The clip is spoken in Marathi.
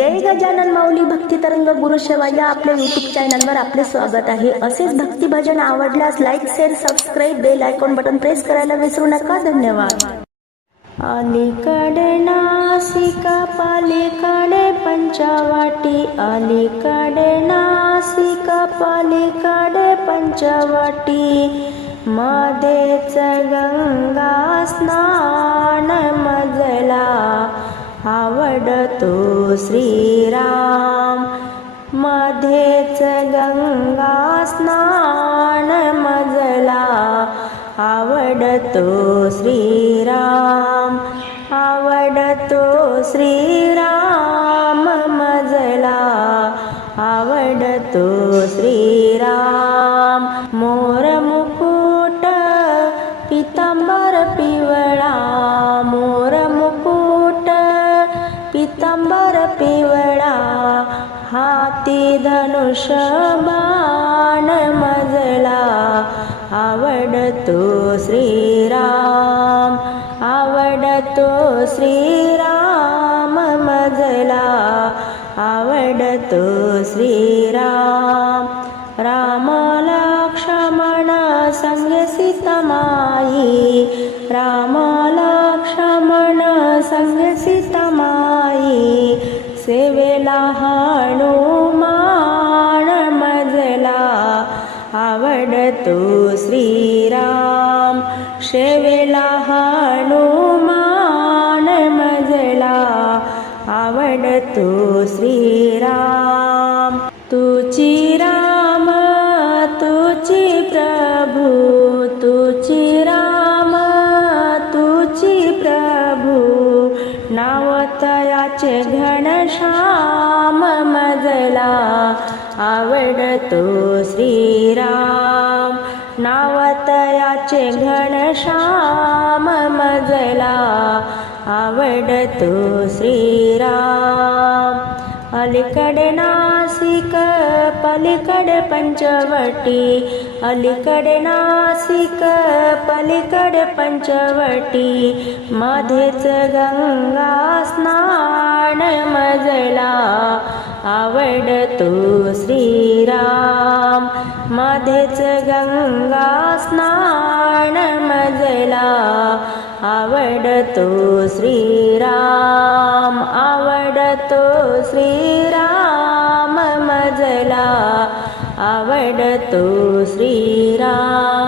जय गजानन माऊली भक्ती तरंग गुरुसेवा या आपल्या युट्यूब चॅनलवर आपले स्वागत आहे. असेच भक्ती भजन आवडल्यास like share subscribe bell icon button press करायला विसरू नका. धन्यवाद. अलीकडे नासिका पालीकडे पंचवाटी. अलीकडे नासिका पालीकडे पंचवाटी. मध्येच गंगा स्नान मजला आवडतो श्रीराम. मध्येच गंगा स्नान मजला आवडतो श्रीराम. आवडतो श्रीराम मजला आवडतो श्रीराम. मोर मुकुट पितांबर हाती धनुष बाण मजला आवडतो श्रीराम आवडतो श्रीराम मजला आवडतो श्रीराम. राम लक्ष्मण संग सीतमाई राम लक्ष्मण संग सीतमाई सेवेला हा तो श्रीराम शेवेला हनुमान मजला आवडतो श्रीराम. तुची राम तुची प्रभू तुची राम तुची प्रभू. नावतयाचे घनश्याम मजला आवडतो श्री घनश्याम मजला आवडतो श्रीराम. अलीकडे नासिक पलीकडे पंचवटी. अलीकडे नासिक पलीकडे पंचवटी. मध्येच गंगा स्नान मजला आवडतो श्रीराम. मध्येच गंगा स्नान आवडतो श्रीराम आवडतो श्रीराम मजला आवडतो श्रीराम.